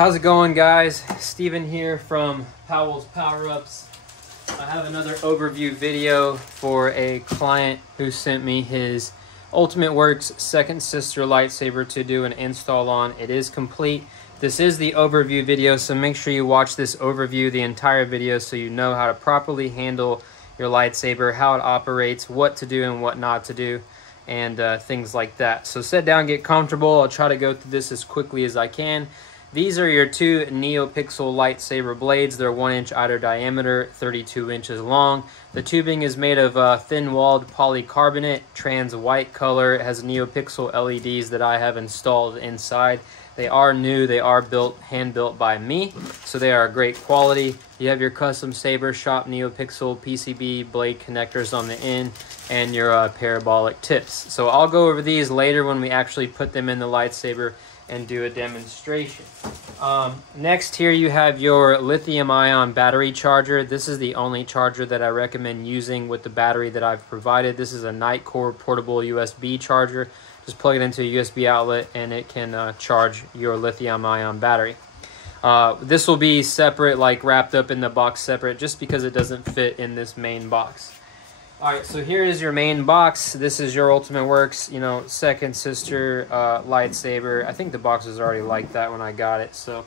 How's it going, guys? Steven here from Powell's Power Ups. I have another overview video for a client who sent me his Ultimate Works second sister lightsaber to do an install on. It is complete. This is the overview video, so make sure you watch this overview, the entire video, so you know how to properly handle your lightsaber, how it operates, what to do and what not to do, and things like that. So sit down, get comfortable. I'll try to go through this as quickly as I can. These are your two Neopixel lightsaber blades. They're 1-inch outer diameter, 32 inches long. The tubing is made of thin-walled polycarbonate, trans white color. It has Neopixel LEDs that I have installed inside. They are new. They are hand-built by me, so they are great quality. You have your custom saber shop Neopixel PCB blade connectors on the end and your parabolic tips. So I'll go over these later when we actually put them in the lightsaber and do a demonstration. Next here you have your lithium-ion battery charger. This is the only charger that I recommend using with the battery that I've provided. This is a Nightcore portable USB charger. Just plug it into a USB outlet and it can charge your lithium-ion battery. This will be separate, like wrapped up in the box separate, just because it doesn't fit in this main box. All right, so here is your main box. This is your Ultimate Works, you know, second sister lightsaber. I think the box was already like that when I got it. So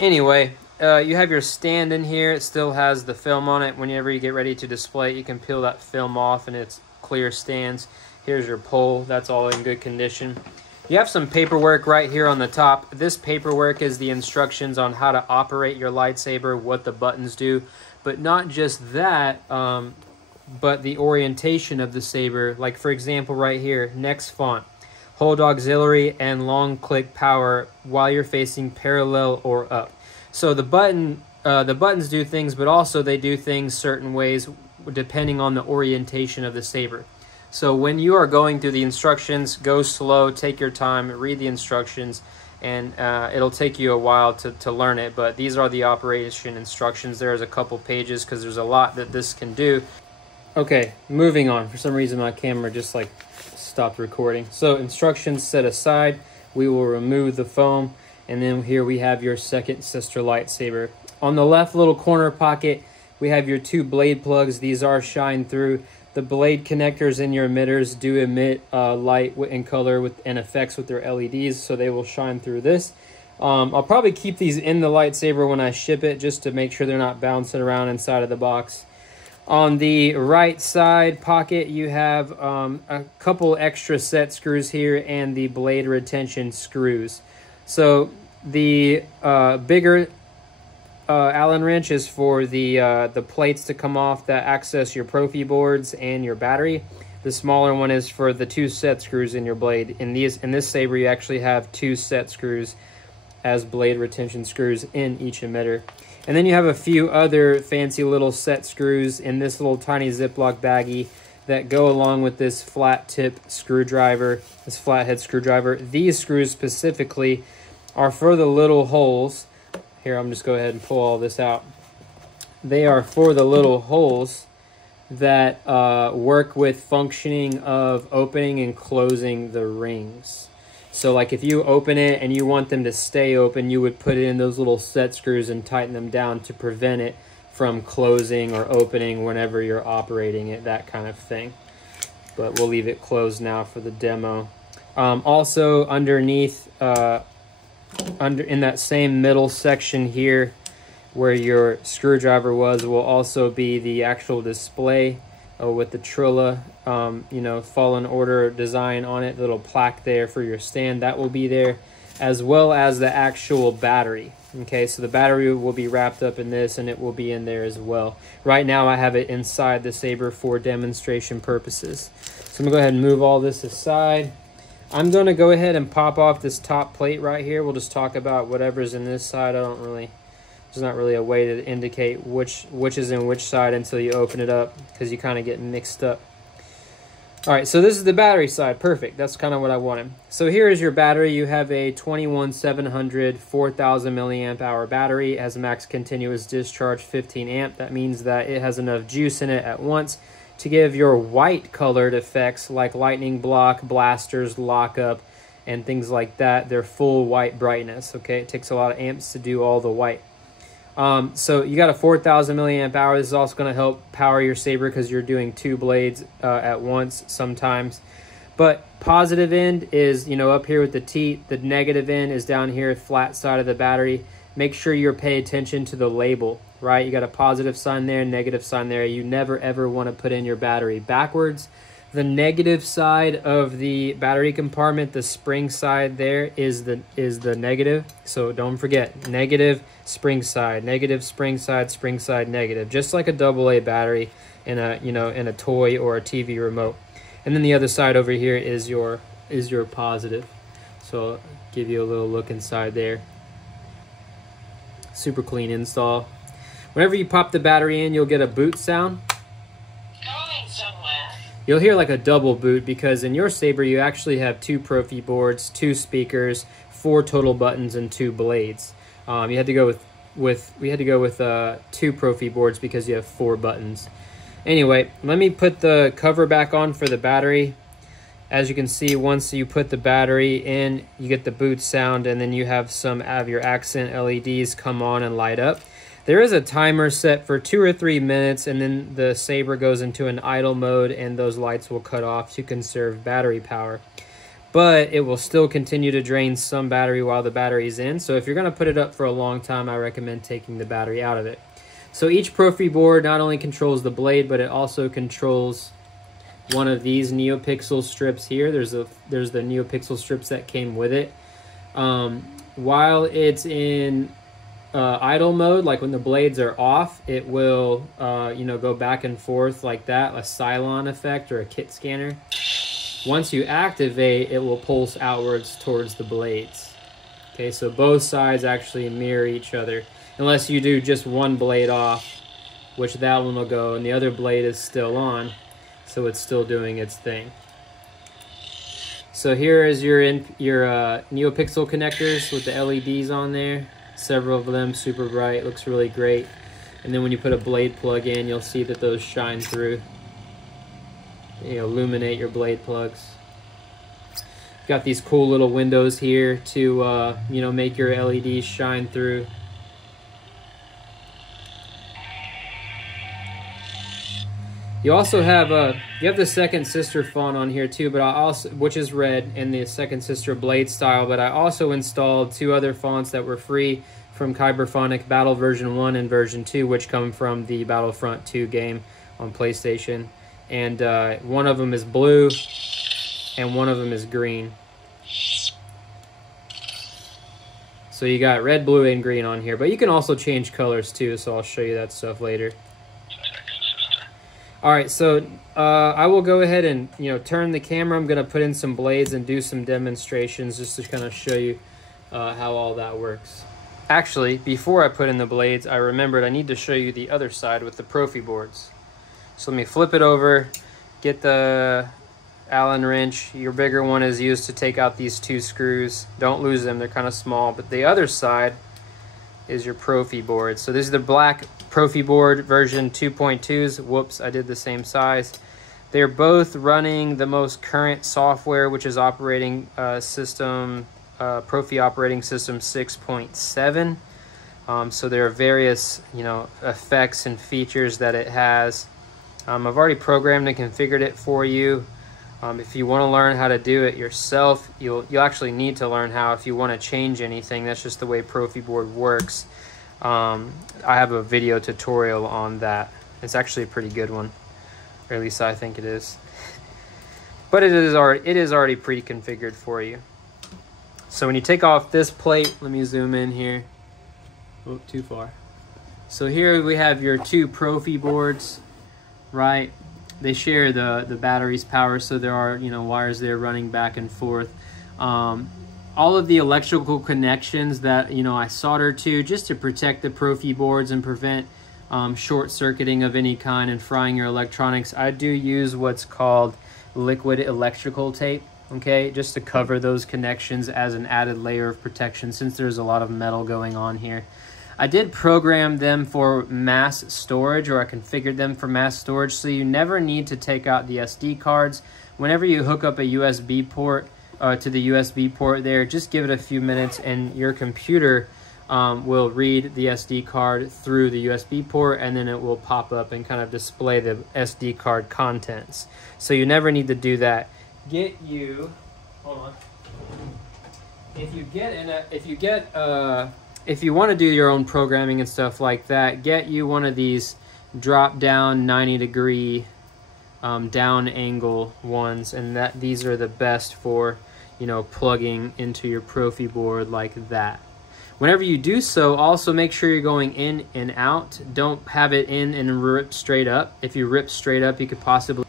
anyway, you have your stand in here. It still has the film on it. Whenever you get ready to display it, you can peel that film off and it's clear stands. Here's your pole. That's all in good condition. You have some paperwork right here on the top. This paperwork is the instructions on how to operate your lightsaber, what the buttons do, but not just that, but the orientation of the saber. Like for example right here, next font, hold auxiliary and long click power while you're facing parallel or up. So the buttons do things, but also they do things certain ways depending on the orientation of the saber. So when you are going through the instructions, go slow, take your time, read the instructions, and it'll take you a while to learn it. But these are the operation instructions. There's a couple pages because there's a lot that this can do. Okay, moving on. For some reason my camera just like stopped recording. So instructions set aside, we will remove the foam, and then here we have your second sister lightsaber. On the left little corner pocket, we have your two blade plugs. These are shine through. The blade connectors in your emitters do emit light and color and effects with their LEDs, so they will shine through this. I'll probably keep these in the lightsaber when I ship it, just to make sure they're not bouncing around inside of the box. On the right side pocket, you have a couple extra set screws here and the blade retention screws. So the bigger Allen wrench is for the plates to come off that access your Profi boards and your battery. The smaller one is for the two set screws in your blade. In this saber, you actually have two set screws as blade retention screws in each emitter. And then you have a few other fancy little set screws in this little tiny Ziploc baggie that go along with this flat tip screwdriver, this flathead screwdriver. These screws specifically are for the little holes. Here, I'm just go ahead and pull all this out. They are for the little holes that work with functioning of opening and closing the rings. So like if you open it and you want them to stay open, you would put it in those little set screws and tighten them down to prevent it from closing or opening whenever you're operating it, that kind of thing. But we'll leave it closed now for the demo. Also underneath, in that same middle section here where your screwdriver was, will also be the actual display with the Trilla, you know, fallen order design on it, little plaque there for your stand, that will be there, as well as the actual battery. Okay, so the battery will be wrapped up in this and it will be in there as well. Right now I have it inside the saber for demonstration purposes. So I'm gonna go ahead and move all this aside. I'm gonna go ahead and pop off this top plate right here. We'll just talk about whatever's in this side. There's not really a way to indicate which is in which side until you open it up, because you kind of get mixed up. All right, so this is the battery side. Perfect. That's kind of what I wanted. So here is your battery. You have a 21700 4000 milliamp hour battery. It has a max continuous discharge 15 amp. That means that it has enough juice in it at once to give your white colored effects like lightning block, blasters, lockup, and things like that, they're full white brightness. Okay, it takes a lot of amps to do all the white. So you got a 4,000 milliamp hour. This is also going to help power your saber because you're doing 2 blades at once sometimes. But positive end is, you know, up here with the teeth. The negative end is down here, flat side of the battery. Make sure you pay attention to the label, right? You got a positive sign there, negative sign there. You never ever want to put in your battery backwards. The negative side of the battery compartment, the spring side there is the negative. So don't forget, negative, spring side, negative, just like a AA battery in a, you know, in a toy or a TV remote. And then the other side over here is your positive. So I'll give you a little look inside there. Super clean install. Whenever you pop the battery in, you'll get a boot sound. Going somewhere. You'll hear like a double boot because in your saber you actually have 2 Profi boards, 2 speakers, 4 total buttons, and 2 blades. You had to go with 2 Profi boards because you have 4 buttons. Anyway, let me put the cover back on for the battery. As you can see, once you put the battery in, you get the boot sound, and then you have some of your accent LEDs come on and light up. There is a timer set for 2 or 3 minutes, and then the saber goes into an idle mode, and those lights will cut off to conserve battery power. But it will still continue to drain some battery while the battery's in, so if you're going to put it up for a long time, I recommend taking the battery out of it. So each Profi board not only controls the blade, but it also controls one of these Neopixel strips here. There's the Neopixel strips that came with it. While it's in idle mode, like when the blades are off, it will you know, go back and forth like that, a Cylon effect or a kit scanner. Once you activate, it will pulse outwards towards the blades. Okay, so both sides actually mirror each other, unless you do just one blade off, which that one will go, and the other blade is still on, so it's still doing its thing. So here is your Neopixel connectors with the LEDs on there. Several of them, super bright, looks really great. And then when you put a blade plug in, you'll see that those shine through. You illuminate your blade plugs. Got these cool little windows here to you know, make your LEDs shine through. You also have the second sister font on here too, but I also, which is red in the second sister blade style. But I also installed 2 other fonts that were free from Kyberphonic, Battle version 1 and version 2, which come from the Battlefront 2 game on PlayStation. And one of them is blue, and one of them is green. So you got red, blue, and green on here, but you can also change colors too. So I'll show you that stuff later. All right, so I will go ahead and, you know, turn the camera. I'm going to put in some blades and do some demonstrations just to kind of show you how all that works. Actually, before I put in the blades, I remembered I need to show you the other side with the Profi boards. So let me flip it over, get the Allen wrench. Your bigger one is used to take out these 2 screws. Don't lose them, they're kind of small. But the other side is your Profi board. So this is the black Profi board version 2.2s. Whoops, I did the same size. They're both running the most current software, which is operating system, Profi operating system 6.7. So there are various, you know, effects and features that it has. I've already programmed and configured it for you. If you want to learn how to do it yourself, you'll actually need to learn how if you want to change anything. That's just the way Profi board works. I have a video tutorial on that. It's actually a pretty good one, or at least I think it is. But it is already pre-configured for you. So when you take off this plate, let me zoom in here. Oh, too far. So here we have your 2 Profi boards, right? They share the battery's power, so there are, you know, wires there running back and forth. All of the electrical connections that, you know, I soldered to just to protect the Profi boards and prevent short-circuiting of any kind and frying your electronics. I do use what's called liquid electrical tape, okay, just to cover those connections as an added layer of protection since there's a lot of metal going on here. I did program them for mass storage, or I configured them for mass storage, so you never need to take out the SD cards. Whenever you hook up a USB port to the USB port there. Just give it a few minutes and your computer will read the SD card through the USB port, and then it will pop up and kind of display the SD card contents. So you never need to do that. Hold on. If you want to do your own programming and stuff like that, get you one of these drop down 90-degree down angle ones, and these are the best for, you know, plugging into your Profi board like that. Whenever you do so, also make sure you're going in and out. Don't have it in and rip straight up. If you rip straight up, you could possibly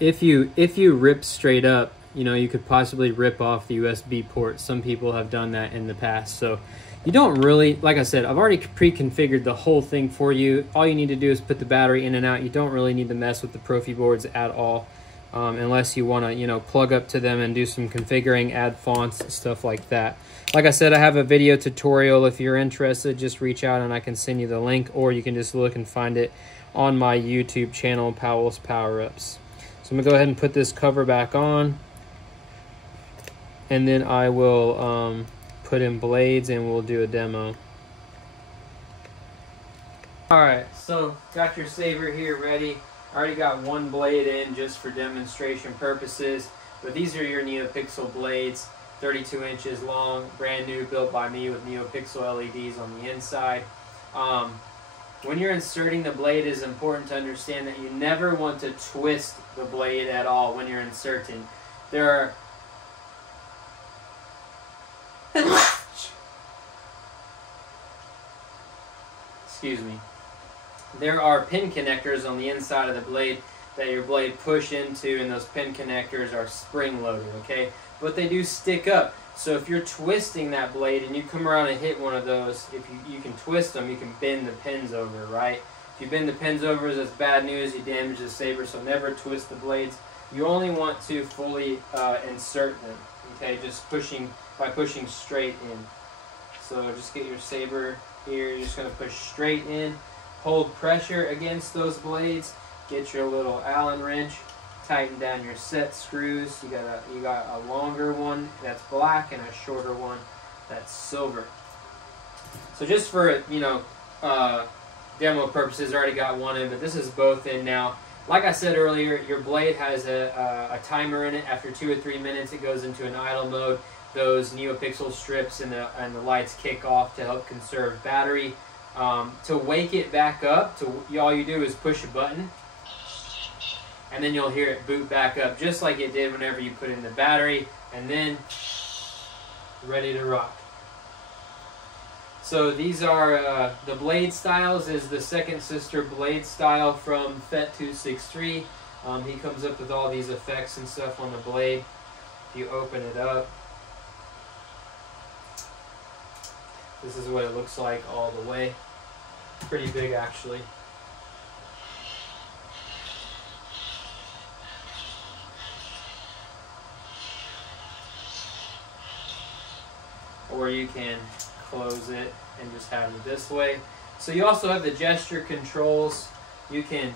if you rip straight up, you know, you could possibly rip off the USB port. Some people have done that in the past. So you don't really, like I said, I've already pre-configured the whole thing for you. All you need to do is put the battery in and out. You don't really need to mess with the Profi boards at all, unless you want to, you know, plug up to them and do some configuring, add fonts, stuff like that. Like I said, I have a video tutorial. If you're interested, just reach out and I can send you the link, or you can just look and find it on my YouTube channel, Powell's Power Ups. So I'm gonna go ahead and put this cover back on, and then I will put in Blades and we'll do a demo. Alright, so got your saber here ready. I already got one blade in just for demonstration purposes, but these are your Neopixel blades, 32 inches long, brand new, built by me with Neopixel LEDs on the inside. When you're inserting the blade, it is important to understand that you never want to twist the blade at all when you're inserting. There are excuse me. There are pin connectors on the inside of the blade that your blade push into, and those pin connectors are spring loaded, okay? But they do stick up. So if you're twisting that blade and you come around and hit one of those, if you can twist them, you can bend the pins over, right? If you bend the pins over, that's bad news. You damage the saber, so never twist the blades. You only want to fully insert them, okay? Just by pushing straight in. So just get your saber here. You're just going to push straight in. Hold pressure against those blades. Get your little Allen wrench. Tighten down your set screws. You got a longer one that's black and a shorter one that's silver. So just for, you know, demo purposes, I already got one in, but this is both in now. Like I said earlier, your blade has a timer in it. After 2 or 3 minutes, it goes into an idle mode. Those Neopixel strips and the lights kick off to help conserve battery. To wake it back up, all you do is push a button, and then you'll hear it boot back up just like it did whenever you put in the battery, and then ready to rock. So these are the blade styles. Is the second sister blade style from FET263. He comes up with all these effects and stuff on the blade. If you open it up, this is what it looks like all the way. Pretty big, actually. Or you can close it and just have it this way. So you also have the gesture controls. You can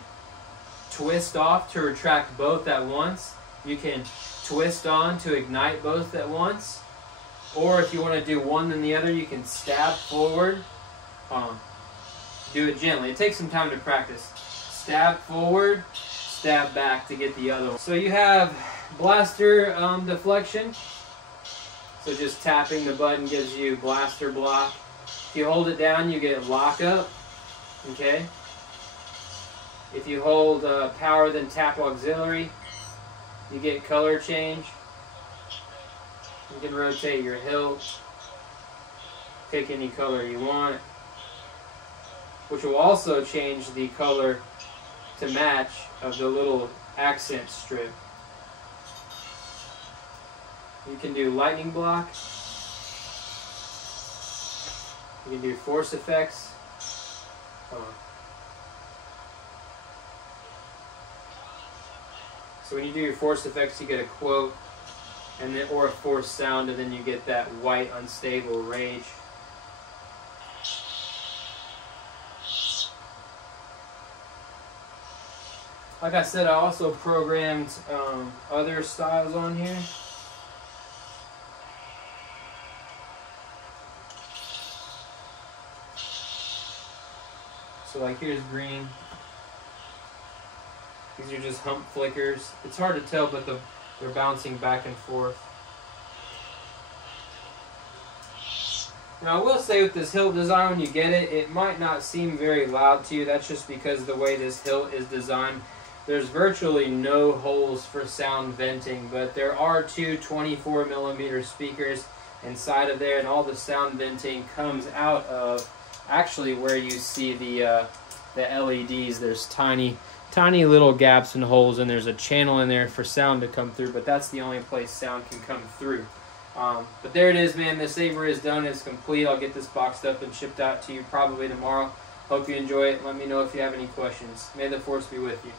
twist off to retract both at once. You can twist on to ignite both at once. Or if you want to do one then the other, you can stab forward. Do it gently. It takes some time to practice. Stab forward, stab back to get the other one. So you have blaster deflection. So just tapping the button gives you blaster block. If you hold it down, you get lockup. Okay. If you hold power then tap auxiliary, you get color change. You can rotate your hilt, pick any color you want, which will also change the color to match of the little accent strip. You can do lightning block. You can do force effects. So when you do your force effects, you get a quote, and then or a force sound, and then you get that white unstable rage. Like I said, I also programmed other styles on here. So like here's green. These are just hump flickers. It's hard to tell, but they're bouncing back and forth. Now I will say with this hilt design, when you get it, it might not seem very loud to you. That's just because the way this hilt is designed. There's virtually no holes for sound venting, but there are two 24mm speakers inside of there, and all the sound venting comes out of actually where you see the LEDs. There's tiny little gaps and holes, and there's a channel in there for sound to come through, but that's the only place sound can come through. But there it is, man. The saber is done. It's complete. I'll get this boxed up and shipped out to you probably tomorrow. Hope you enjoy it. Let me know if you have any questions. May the Force be with you.